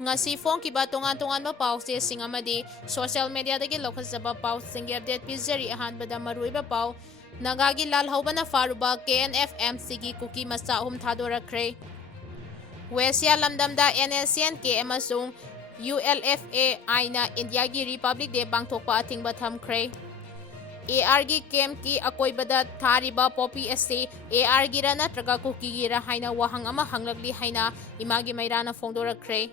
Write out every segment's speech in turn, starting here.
ngasi fongkiba tongan-tonganba pausesing amadi social media dagi lokhatsaba pausing update pizari ahanbada maruiba pau nagagi lalhaubana faruba KNF-MC Kuki macha ahum thadorakhre. Westia lamdamda NSCN-K amasung ULFA aina India gi Republic Day bangthokpa athingba thamkhre. AR gi camp ki akoibada thariba poppy ase AR gira natraga Kuki gira haina wahang ama hanglagli haina imagi mairana fongdorakhre.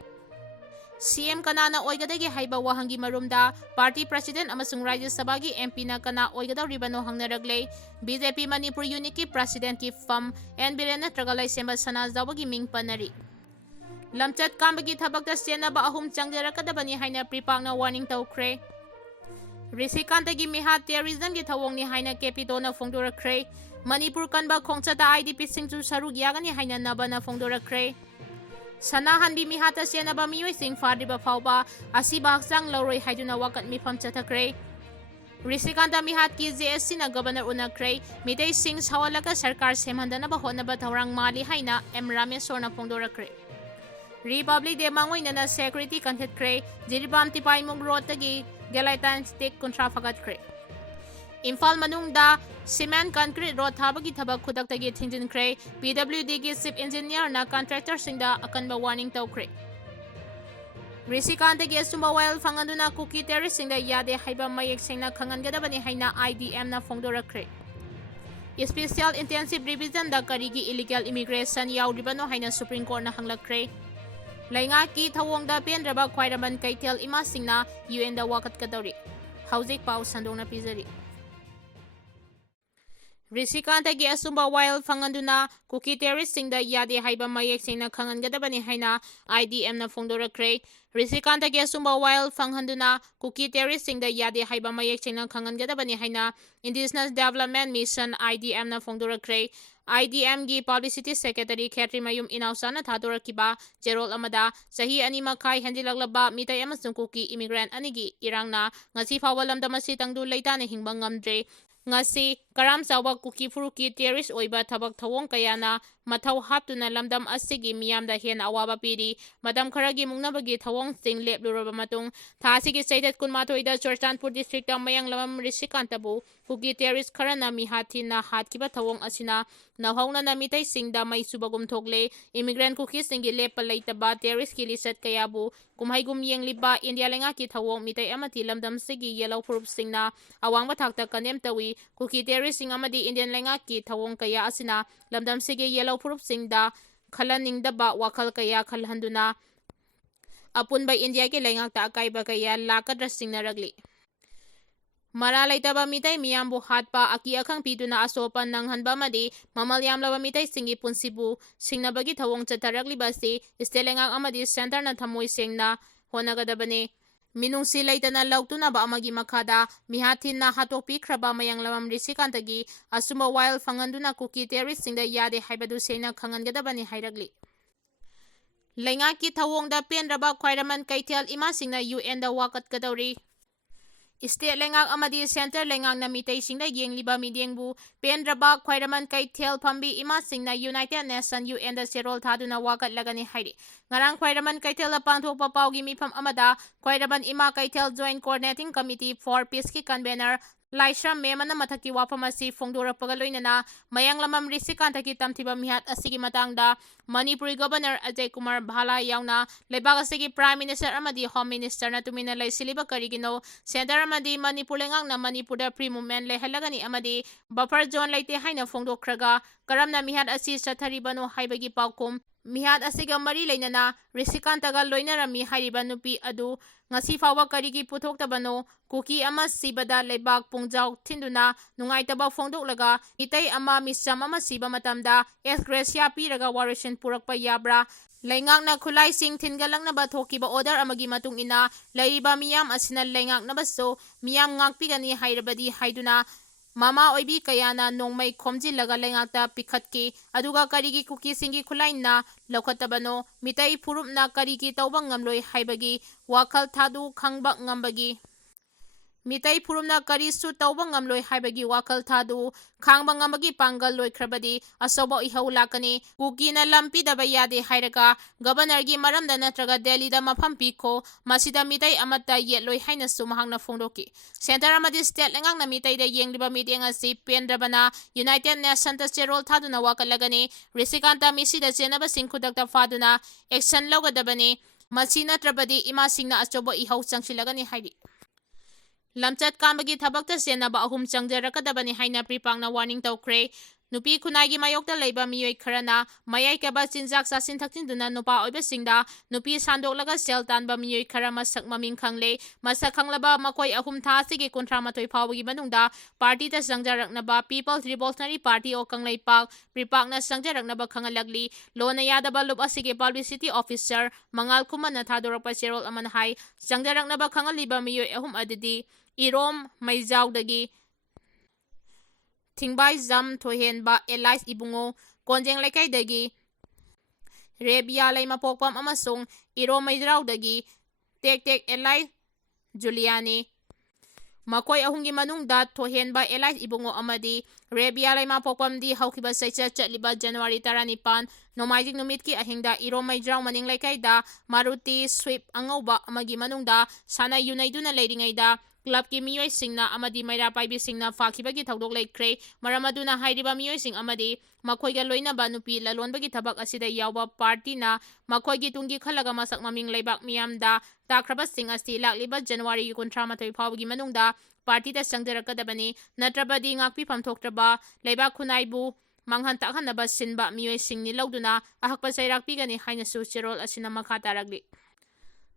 CM kanana oigadagi haiba wahangi marumda party president amasung Rajya Sabha gi MP na kana oigadawribano hangnaragle. BJP Manipur unit ki president ki fam NBR natraga laisemba sana zawagi ming panari. Lamchat kambagi thabakta senaba ahum changjarakkadabni haina pripakna warning tawkhre. Risikantagi mihat terrorism gi thawongni haina capitona fongdorakhre. Manipur kanba khongchata IDP singchu saruk yagani haina nabana fongdorakhre. Sanahanbi mihata senaba miyoi sing fadriba phauba asiba haksang lauroi haiduna wakat mifam chathakre. Risikanta mihat ki JSC na governor unakre Meitei sing sawalaka sarkar semhandanaba hotnaba thawrang mali haina M Rameshwarna fongdorakhre. Republic Day mangoinana security kanthetkre Jiribam Tipaimug road tagi Galaitan stick kontra fagatkre. Imphal manungda cement concrete road thabagi thabak khudaktagi thinjinkre PWD gi chief engineer na contractor singda akanba warning tawkhre. Risikantagi asumba oil fanganduna Kuki terrorist singda yade haiba mayek sengna khangangadabani haina IDM na fongdorakhre. Special intensive revision da karigi illegal immigration yaudribano haina Supreme Court na hanglakre. Lainga ki thawongda pendraba khwairaman kaitel ima singna UN da wakat kadawri. Hauzik pau sandongna pizari. Risikantagi asumba wild fanganduna Kuki terrorist singda yade haiba mayek singna khangangadabani haina IDM na fongdorakhre. Risikantagi asumba wild fanganduna Kuki terrorist singda yade haiba mayek singna khangangadabani haina Indigenous Development Mission IDM na fongdorakhre. IDM gi Publicity Secretary Khetri Mayum Inausana Thadorakiba Jerol Amada Sahi Anima Kai Handilaglaba Meitei amasung Kuki immigrant anigi irangna ngasi fawalamda masi tangdu leitana hingba ngamdre. Ngasi karam sawa Kuki furuki terrorist oiba thabak thawong kayana mathau haptuna lamdam asigi miyamda hen awaba piri madam kharagi mungnabagi thawong sing lepluraba matung thasigi saidat kunmathoida Chorchanpur district mayang lamam risikantabu Kuki terrorist kharana mihati na hatkiba thawong asina nahawna na Meitei singda mai subagum thokle immigrant Kuki singi lepa leitaba terrorist ki lisat kayabu kumhaigum yengliba India lenga ki thawong Meitei amati lamdam sigi yellow furup singna awangba thakta kanem tawi Kuki terrorist sing amadi Indian lenga ki thawong kaya asina lamdam sigi yellow furup singda khalaningdaba wakal kaya khalhanduna apunba India ki lenga ta akaiba kaya lakadra singnaragli. Mara laitaba Meitei miyambu hatpa aki akhang piduna asopan nanghanba madi mamal yamlaba Meitei singi punsibu singnabagi thawong chataragli si istelengang amadi center na thamoi sengna honagadabane. Minungsi laitana lautuna ba amagi makada mihatin na Thadokpikhre mayang lamam risikantagi asumba wild fanganduna Kuki terrorist singda yade haibadu sena khangangadabani hairagli. Lainga ki thawongda pendraba khwairaman kaitel ima singna UN da wakat kadawri. State lengak amadi center lengak na Meitei singda yengliba midyengbu pendraba khwairaman kaitel pambi ima singna United Nations UN da serol thaduna wakat lagani hairi. Ngarang khwairaman kaitel na panthokpa paugi mifam amada khwairaman ima kaitel Joint Coordinating Committee for Peace ki convener Laishram Memana mathaki wapamasi fongdorakpaga loinana mayang lamam risikantaki tamthiba mihat asigi matangda Manipuri Governor Ajay Kumar Bhala yauna leibak asigi Prime Minister amadi Home Minister na tumina laisiliba karigino center amadi Manipur lengak na Manipurda free movement lehalagani amadi buffer zone laite haina fongdokhraga karamna mihat asi satharibano haibagi paukum mihat asiga mari leinana risikantaga loinarami hairiba nupi adu ngasi fawa karigi puthoktabano Kuki ama sibada leibak pungjau thinduna nungaitaba fongdoklaga Meitei ama misam ama siba matamda gracia piraga warishin purakpa yabra laingakna khulai sing thingalangnaba thokiba order amagi matung ina laiba miyam asina laingaknaba so miyam ngakpigani hairabadi haiduna Mama oibi kayana Nongmei Kapnaba lengakta pikhatki aduga karigi Kuki singi khulainna lokhatabano Meitei phurupna karigi tawba ngamloi haibagi wakal thadu khangba ngambagi Meitei Purumna karisu tauba ngamloi haibagi wakal thadu khangba ngamagi pangal loikrabadi asoba ihau lakani Kuki na lampi daba yade hairaga governor gi maramda natraga Delhi da mafam piko masida Meitei amata yetloi haina sumahangna fongdoki center amadi state lengang na Meitei da yengliba meeting asi pendrabana United Nations ta cherol thaduna wakalagani risikanta misida chenaba singkhudakta faduna action logadabani masina trabadi ima singna achoba ihau changsilagani haidi lamchat kambagi thabakta senaba ahum changjarakadabani haina pripangna warning tawkhre nupi khunai mayokta leiba miyoi kharana mayai kaba chinjak sasin thakchinduna nupa oiba singda nupi sandolaga sel tanba miyoi khara masak maming khangle masak khanglaba makoi ahum tha sigi kunthra mathoi phawagi manungda party ta changjaraknaba People's Revolutionary Party o kanglai pak pripakna changjaraknaba khangalagli lona yadaba lup asige publicity officer mangal kumana thadorakpa cherol aman hai changjaraknaba khangaliba miyoi ahum adidi Irom Maijaudagi Thingbai Jam Thohenba Elias Ibungo Konjeng Lekaidagi Rebia Laima Pokpam Amasung Irom Maijaudagi Tek Elias Juliani Makoi ahungi manungda Thohenba Elias Ibungo Amadi Rebia Laima Pokpam di Haukiba Saicha Chatliba January 19 Nomaijing Numitki Ahingda Irom Maijaw Maning Lekaida Maruti Swift Angauba Amagi Manungda Sana Yunaiduna Ladingaida Club ki miyoi singna amadi maira paibi singna fakhibagi thaudok leikre maramaduna hairiba miyoi sing amadi makhoiga loinaba nupi lalonbagi thabak asida yawba party na makhoigi tungi khalaga masak maming leibak miyamda takraba sing asi lakliba January 13 phawgi manungda party ta changjarakadabani natrabadi ngakpi phamthoktraba leibak khunaibu manghan takhanaba sinba miyoi singni lawduna ahakpa sairak pigani haina su cherol asina makha taragli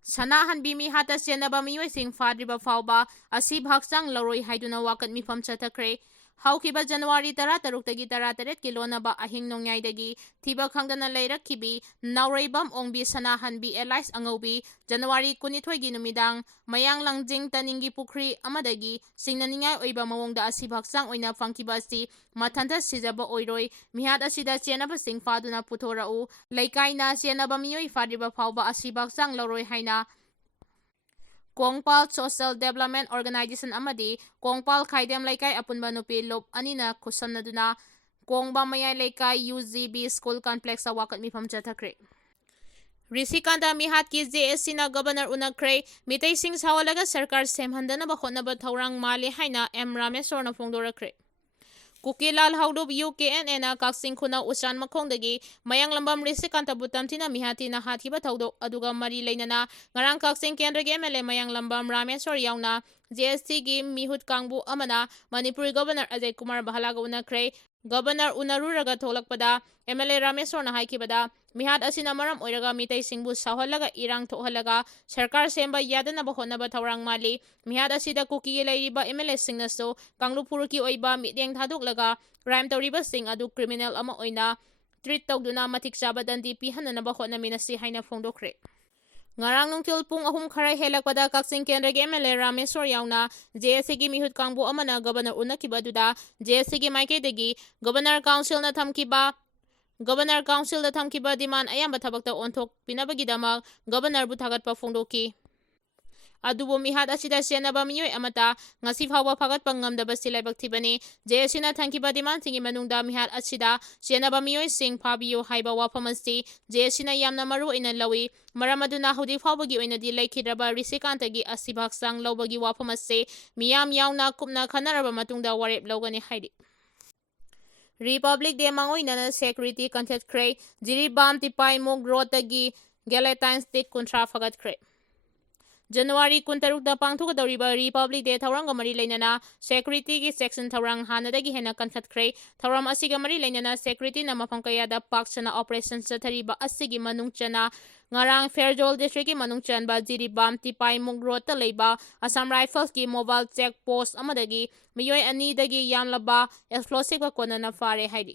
Sanahan bimi hata senaba miyoi sing fadriba fauba asi bhaksang loroi haiduna wakat mifam chatakre haukiba January 13 tagi 13 kilonaba ahing nongyai thiba khangdana leirakhibi naureibam ongbi sanahan bi Elias angaubi January 12 gi numidang mayang langjing taningi pukri amadagi singnaningai oiba mawongda asi bhaksang oina fangkiba si mathanta sijaba oiroi mihat asida chenaba sing faduna puthorau leikaina chenaba miyoi fadriba fauba asi bhaksang loroi haina Kongpal Social Development Organization amadi Kongpal Khaidem Laikai apunba nupi lop anina kusamnaduna Kongba Mayai Laikai UGB School Complex sa wakat mifam chatakre Risikanda mihat ki JSC na governor unakre Meitei sing sawalaga sarkar semhandana ba khotnaba thaurang mali haina M Rameswar na phongdorakre Kuki Lan Haudub UKNN na Kaksing Khuna Usan Makhongdagi Mayang Lambam Risikanta Butamtina Mihati na Hathiba Thaudok aduga mari lainana ngarang Kaksing Kendra gi MLA Mayang Lambam Rameswar yauna JSC gi Mihut Kangbu amana Manipuri Governor Ajay Kumar Bahalaga unakre Governor unaruraga tholakpada MLA Rameswar na haikibada mihat asina maram oiraga Meitei singbu saholaga irang thohalaga sarkar semba yadana ba honaba thaurang mali mihat asida Kuki leiriba MLA singnaso Kanglupur ki oiba mityeng thadoklaga crime tawriba sing adu criminal ama oina treat tawduna matik chaba dandi pihanana ba honamina si haina phongdokre Ngarang nungtil pung ahum kharai helakpada Kaksing Kendra gi MLA Rameswar yauna JSC gi mihut kangbu amana governor unakiba duda JSC gi maikei governor council na thamkiba Governor Council da thamkiba demand ayamba thabakta onthok pinabagidamak Governor bu thagatpa phongdoki Adubo mihat asida senaba miyoi amata ngasi phawba phagatpa ngamdaba silaibak thibani JSC na thankiba demand singi manungda mihat asida senaba miyoi sing phabiyo haiba wafamasi JSC na yamna maru ina lawi maramaduna hudi phawbagi oinadi laikhidraba risikantagi asibhak sang lawbagi wafamasi miyam yauna kupna khanaraba matungda warep lawgani haidi Republic Day mangoina security contact jiri bam tipai mog rotagi Galatine stick kontra fagat January 16 da pangthokadoriba Republic Day thauranga mari leinana security gi section thaurang hanadagi hena kanthatre thauram asiga mari leinana security na mafam kayada paksana operation chathariba asigi manungchana ngarang Fairjol district ki manungchanba jiri bam tipai mog rota leiba Assam Rifles ki mobile check post amadagi miyoi ani dagi yamlaba explosive konana fare haidi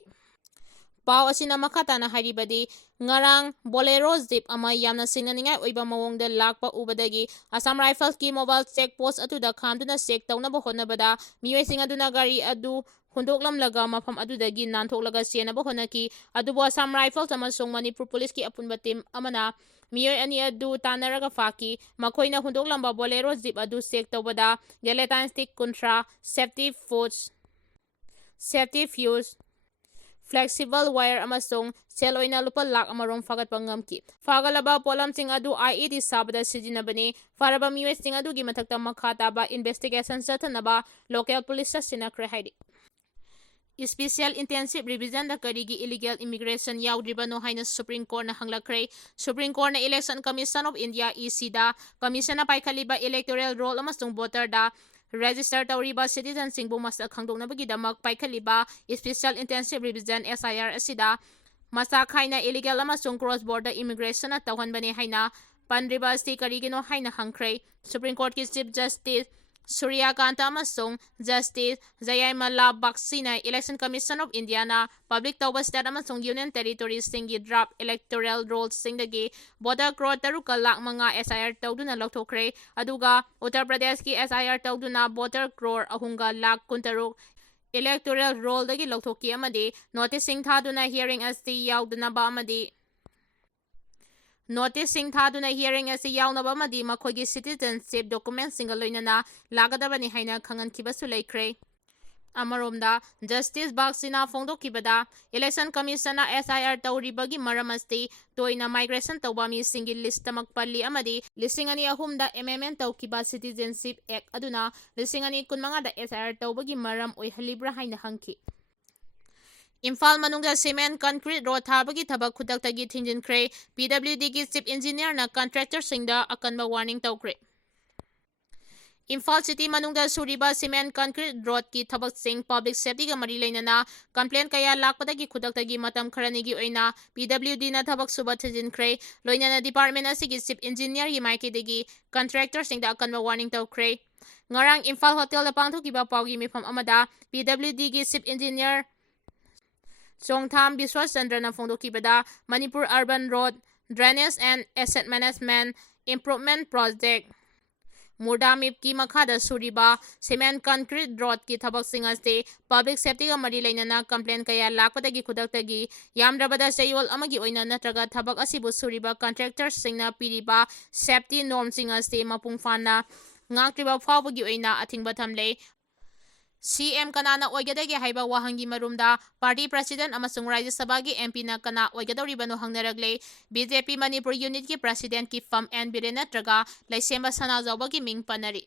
Pao asina makatana haribadi ngarang Bolero Jeep ama yamna sinaningai oiba mawongda lakpa ubadagi Assam Rifles ki mobile check post atuda khamduna check tawnaba honabada miyoi singa duna gari adu hundoklamlaga mafam adudagi nanthoklaga senaba honaki adubo Assam Rifles amasung Manipur Police ki apunba team amana Miyoy ani adu tanaraga faki makoina hundoklamba bolero jeep adu check tawbada gelatin stick kuntra safety fuse flexible wire amasung sel oina lupa lak amarong fagatpa ngamki fagalaba polamsing adu IED sabada sijinabani faraba miyoy sing adu gi mathakta makha taba investigation chathanaba local police sinakhre haidi Special Intensive Revision da karigi illegal immigration yaudribano haina Supreme Court na hanglakre Supreme Court na Election Commission of India EC da Commission na paikhaliba electoral roll amasung voter da register tawriba citizen singbu masa khangdoknabagi damak paikhaliba Special Intensive Revision SIR asida masa khaina illegal amasung cross border immigration na tawhanbani haina pandriba sti karigino haina hangkhre Supreme Court ki Chief Justice Suryakanta amasung Justice Jayaimala Baksina Election Commission of India na public tawba state amasung union territories singi draft electoral rolls singdagi voter crore taruka lak mga SIR tawduna lokthokre aduga Uttar Pradesh ki SIR tawduna voter crore ahunga lak kuntaruk electoral roll dagi lokthokki amadi notice sing thaduna hearing asti yauduna ba amadi Notice sing thaduna hearing asi yawnaba amadi makhogi citizenship documents singa loinana lagadabani haina khangankibasu leikre Amaromda Justice Baksina fongdokibada Election Commission na SIR tawribagi maramasti toina migration tawbami singi list tamakpalli amadi lisingani ahumda amendment tawkiba Citizenship Act aduna lisingani kunmanga da SIR tawbagi maram oihalibra haina hangki Imphal manungda cement concrete road thabagi thabak khudaktagi thinjinkhre PWD ki chief engineer na contractor singda akanba warning tawkhre Imphal city manungda suriba cement concrete road ki thabak sing public safety ga mari leinana complaint kaya lakpadagi khudaktagi matam kharanigi oina PWD na thabak suba thinjinkhre loinana department asigi chief engineer yi maikidagi contractor singda akanba warning tawkhre ngarang Imphal hotel da pangthokiba pawgi mifam amada PWD ki chief engineer Songtham Biswas Chandra Fongdokibada Manipur Urban Road Drainage and Asset Management Improvement Project Murdamip ki makhada suriba cement concrete road ki thabak singaste public safety ga mari leinana complaint kaya lakpadagi khudaktagi yamrabada sayol amagi oina natraga thabak asibu suriba contractors singna piriba safety norms singaste mapungfana ngaktriba phawbagi oina athingba thamle CM kanana oigadagi haiba wahangi marumda party president amasung Rajya Sabha gi MP na kana oigadoribano hangnaragle BJP Manipur unit ki president ki fam N Birena traga laisemba sanajawba gi ming panari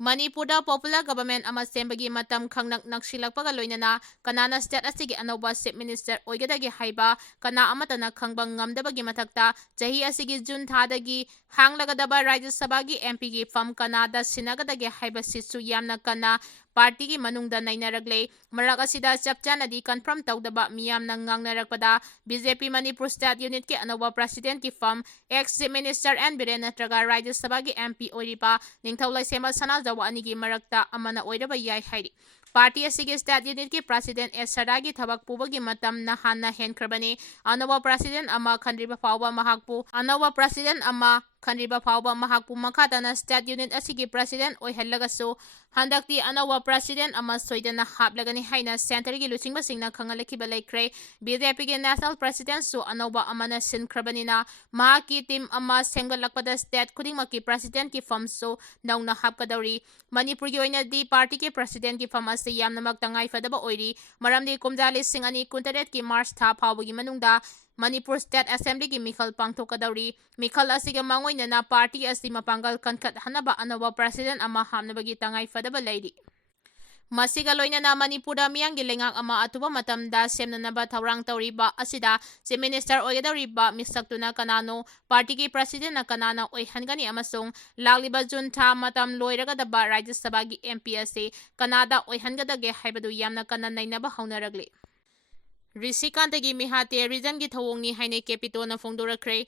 Manipurda popular government ama sembagi matam khangnak naksilakpaga loinana kanana state asigi anoba chief minister oigadagi haiba kana amatana khangbang ngamdabagi mathakta chahi asigi June thadagi hanglagadaba Rajya Sabha gi MP gi fam kanada sinagadagi haiba sisu yamna kana party gi manungda nainaragle marak asida chapchanadi confirm tawdaba miyamna ngangnarakpada BJP Manipur state unit ki anoba president ki fam ex chief minister N Birena traga Rajya Sabha gi MP oiripa ningthaulai sema sanajawa anigi marakta amana oiraba yai hairi Party asigi state unit ki president S Saragi thabak pubagi matam na hanna henkrabani anoba president ama khandriba phawba mahakpu anoba president ama khandriba phawba mahakpu makhatana state unit asigi president oihallagasu handakti anoba president ama soidana haplagani haina center gi luchingba singna khangalakhiba leikre BJP gi national president su anoba amana sinkhrabanina mahaki team ama semgalakpada state khudingmaki president ki fam su nauna hapkadauri Manipur gi oina di party ki president ki fam ase yamna magtangai fadaba oiri maramdi kumjali singani kuntaret ki march tha phawbagi manungda Manipur State Assembly ki mikhal pangthokadauri mikhal asiga mangoina na party asi mapangal kankhat hanaba anoba president ama hamnabagi tangai fadaba leiri Masiga loinana Manipurda miyanggi lengak ama atuba matamda semnanaba thaurang tawriba asida chief minister oigadariba misaktuna kanano party ki president na kanana oihangani amasung lagliba June tha matam loiragadaba Rajya Sabha gi MP ase kanada oihangadage haibadu yamna kana nainaba haunaragle Risikantagi mihate region gi thawongni haine capito na fongdorakre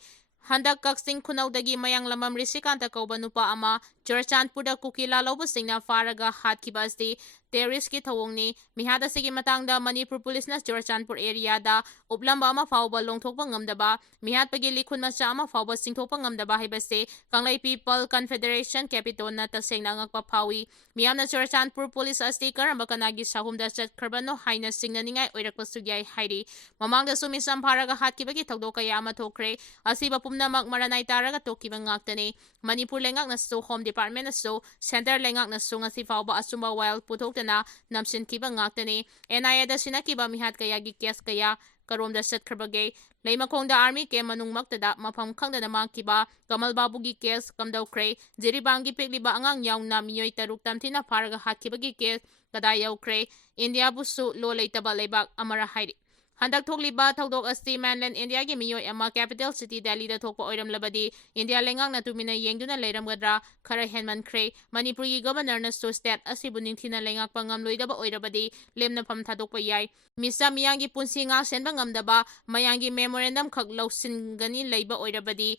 Handak Kaksing Kunaudagi Mayang Lamam Risikanta Kauba Nupa Ama Churachandpurda Kuki lalaubasinga faraga hatkiba asti terroristki thawongni mihad asigi matangda Manipur police na Churachandpur area da uplamba ama fauba longthokpa ngamdaba mihad pagi likhun macha ama fauba singthokpa ngamdaba haibase Kangla People Confederation Capital na tasengna ngakpa phawi miyamna Churachandpur police asti karamba kanagi sahumda chatkharbano haina singnaningai oirakpasu yai hairi mamangda sumisam pharaga hatkibagi thawdok kaya ama thokre asiba pumnamak maranai taraga tokiba ngaktani Manipur lengak na so Home Department na so Center lengak na so ngasi fauba asumba wild puthokdana namsinkiba ngaktani NIA da sinakiba mihat kayagi kes kaya karomda chatkharbage leimakongda army ke manungmaktada mafam khangdana mangkiba Kamal Babugi kes kamdokre Jiribangi pekliba angang yauna miyoi taruk tamthina pharaga hatkibagi kes kada yaukre India busu lo leitaba leibak amara hairi Handak thokliba thawdok asti mainland India gi miyoi ama capital city Delhi da thokpa oiramlabadi India lengang na tumina yengduna leiramgadra khara henmankhre Manipur gi governor na so state asibu ningthina lengakpa ngamloidaba oirabadi lemna pham thadokpa yai misa miyangi punsi nga senba ngamdaba mayangi memorandum khak lausingani leiba oirabadi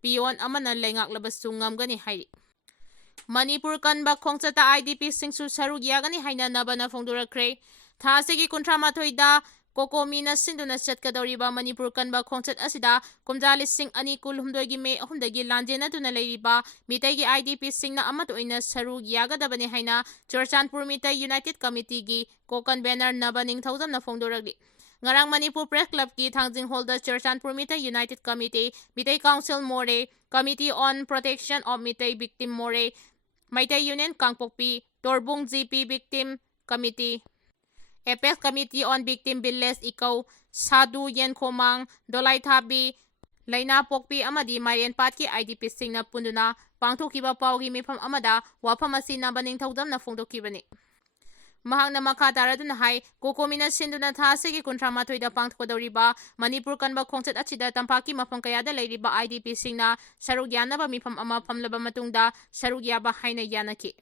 pion amana lengaklabasu ngamgani hairi Manipur kanba khongchata IDP singsu saruk yagani haina nabana phongdorakre Thasigi kuntramatoida Kokomina sinduna chatkadoriba Manipur kanba khongchat asida kumjali sing ani kulhumdoigi me ahumdagi lanjena tuna leiriba Meitei gi IDP singna amat oina sarug yagadabani haina Churachandpur Meitei United Committee gi co-convener nabaning thousand na phongdoragli Ngarang Manipur Press Club ki Thangjing Hall da Churachandpur Meitei United Committee Meitei Council More Committee on Protection of Meitei Victim More Meitei Union Kangpokpi Torbung GP Victim Committee Apex Committee on Victim Village Ikaw, Sadu Yen Komang, Dolai Thabi, Laina Pokpi amadi Marian Patki IDP singna punduna, pangthokiba paugi mifam amada, wafam asi nabaning thawdam na phongdokibani. Mahang na makha taraduna hai, kokomina sinduna thasigi kuntramatoida pangthokadoriba, Manipur kanba khongchat achida tampaki mafam kayada leiriba IDP singna, sarug yanaba mifam ama pamlaba matungda, sarug yaba haina yanaki.